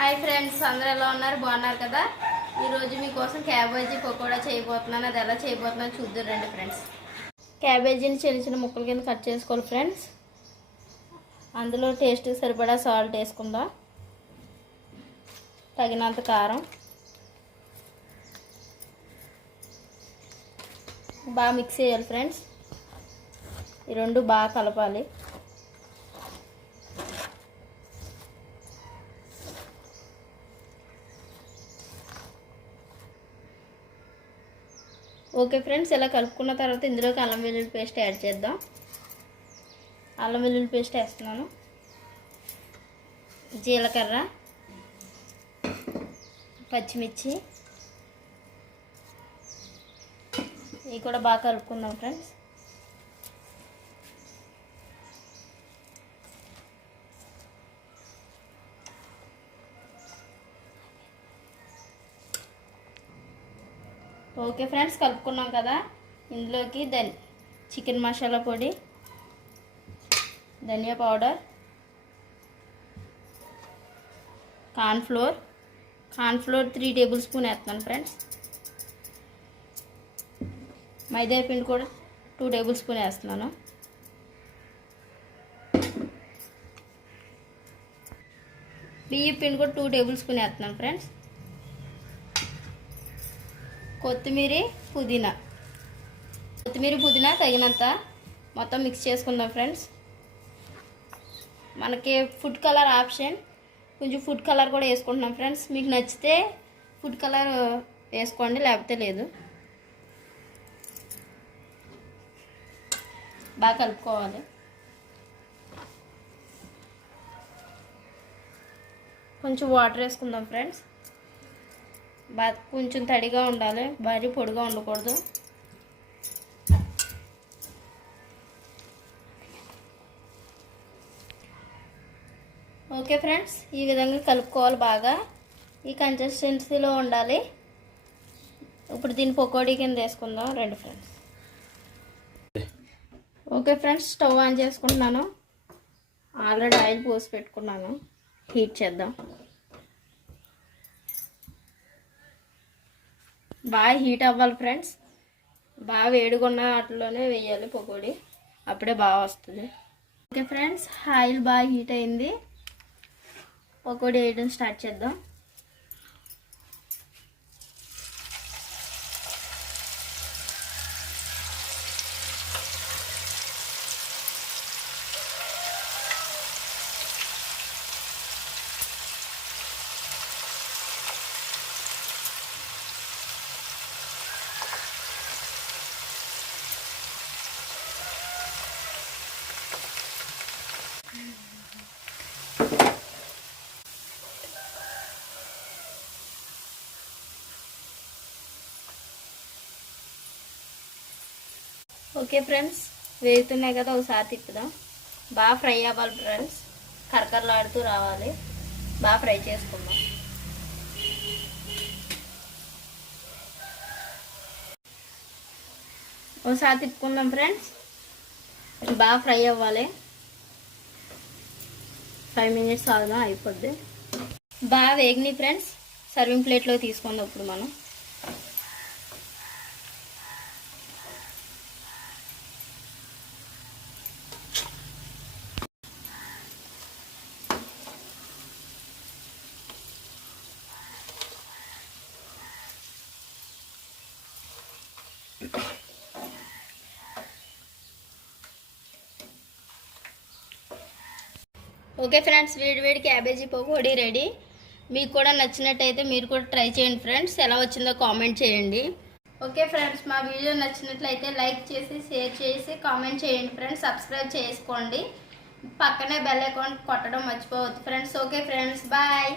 Hi friends, అందరూ ఎలా ఉన్నారు? బాగున్నారు కదా? ఈరోజు మీకోసం క్యాబేజీ పకోడా చేయబోతున్నాను. అది ఎలా చేయబోతున్నాను చూద్దాం రండి ఫ్రెండ్స్. క్యాబేజీని చిన్న చిన్న ముక్కల కింద కట్ చేసుకోవాలి ఫ్రెండ్స్. అందులో టేస్ట్ సరిపడా సాల్ట్ వేసుకుందాం, తగినంత కారం, బాగా మిక్స్ చేయాలి ఫ్రెండ్స్. ఈ రెండు బాగా కలపాలి. ఓకే ఫ్రెండ్స్, ఇలా కలుపుకున్న తర్వాత ఇందులోకి అల్లం వెల్లుల్లి పేస్ట్ యాడ్ చేద్దాం. అల్లం వెల్లుల్లి పేస్ట్ వేస్తున్నాను, జీలకర్ర, పచ్చిమిర్చి, ఇవి కూడా బాగా కలుపుకుందాం ఫ్రెండ్స్. ఓకే ఫ్రెండ్స్, కలుపుకున్నాం కదా. ఇందులోకి చికెన్ మసాలా పొడి, ధనియా పౌడర్, కార్న్ఫ్లోర్ 3 టేబుల్ స్పూన్ వేస్తున్నాను ఫ్రెండ్స్. మైదా పిండి కూడా 2 టేబుల్ స్పూన్ వేస్తున్నాను. బియ్యం పిండి కూడా 2 టేబుల్ స్పూన్ వేస్తున్నాను ఫ్రెండ్స్. కొత్తిమీర పుదీనా తగినంత మొత్తం మిక్స్ చేసుకుందాం ఫ్రెండ్స్. మనకి ఫుడ్ కలర్ ఆప్షన్, కొంచెం ఫుడ్ కలర్ కూడా వేసుకుంటున్నాం ఫ్రెండ్స్. మీకు నచ్చితే ఫుడ్ కలర్ వేసుకోండి, లేకపోతే లేదు. బాగా కలుపుకోవాలి. కొంచెం వాటర్ వేసుకుందాం ఫ్రెండ్స్. బాగా కొంచెం తడిగా ఉండాలి, భారీ పొడిగా ఉండకూడదు. ఓకే ఫ్రెండ్స్, ఈ విధంగా కలుపుకోవాలి. బాగా ఈ కన్సిస్టెన్సీలో ఉండాలి. ఇప్పుడు దీన్ని పకోడీ కింద వేసుకుందాం రండి friends. Okay friends, stove on చేసుకుంటున్నాను. ఆల్రెడీ ఆయిల్ పోసి పెట్టుకున్నాను, హీట్ చేద్దాం. బాగా హీట్ అవ్వాలి ఫ్రెండ్స్. బాగా వేడిగున్న వాటిలోనే వేయాలి పకోడీ, అప్పుడే బాగా వస్తుంది. ఓకే ఫ్రెండ్స్, ఆయిల్ బాగా హీట్ అయింది. పకోడీ వేయడం స్టార్ట్ చేద్దాం. ఓకే ఫ్రెండ్స్, వేగుతున్నాయి కదా, ఒకసారి తిప్పుదాం. బాగా ఫ్రై అవ్వాలి ఫ్రెండ్స్, కరకరలాడుతూ రావాలి. బాగా ఫ్రై చేసుకుందాం. ఒకసారి తిప్పుకుందాం ఫ్రెండ్స్. బాగా ఫ్రై అవ్వాలి. 5 మినిట్స్ ఆగుదాం, అయిపోద్ది. బాగా వేగినాయి ఫ్రెండ్స్. సర్వింగ్ ప్లేట్లో తీసుకుందాం ఇప్పుడు మనం. ఓకే ఫ్రెండ్స్, వేడి క్యాబేజీ పకోడీ రెడీ. మీకు కూడా నచ్చినట్టయితే మీరు కూడా ట్రై చేయండి ఫ్రెండ్స్. ఎలా వచ్చిందో కామెంట్ చేయండి. ఓకే ఫ్రెండ్స్, మా వీడియో నచ్చినట్లయితే లైక్ చేసి, షేర్ చేసి, కామెంట్ చేయండి ఫ్రెండ్స్. సబ్స్క్రైబ్ చేసుకోండి. పక్కనే బెల్ ఐకాన్ కొట్టడం మర్చిపోవద్దు ఫ్రెండ్స్. Okay friends, bye.